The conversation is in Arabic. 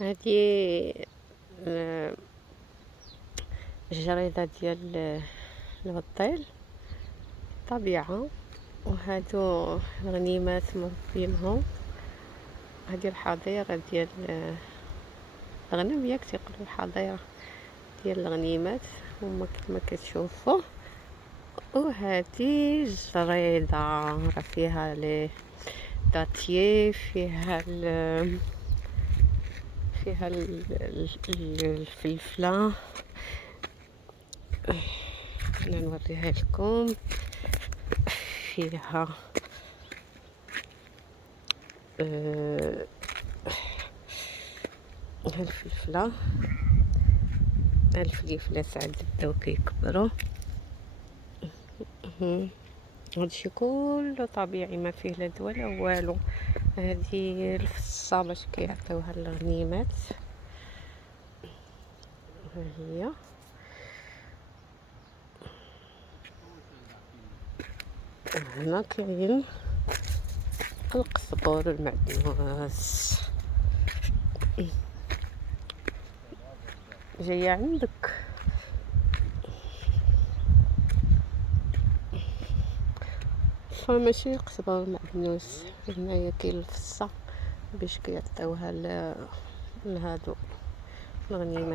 هادي آه، الجريدة ديال الغطيل الطبيعة، وهادو الغنيمات مربينهم. هادي الحظيرة ديال الغنم، ياك تيقولوا الحظيرة ديال الغنيمات هما كما كتشوفوا. وهادي الجريدة راه فيها لي داتيي، فيها الفلفلة. انا نوريها لكم. فيها الفلفلة، الفليفلات عاد بداو كيكبروا. هادشي كله طبيعي، ما فيه لا دواء لا والو. هذه الفصة باش كيعطيوها الغنيمات، ها هي. هنا كاين القزبر والمعدنوس. جايه عندك. فماشي قزبر والمعدنوس، هنايا كاين الفصة باش كيعطيوها لهادو الغنيمات.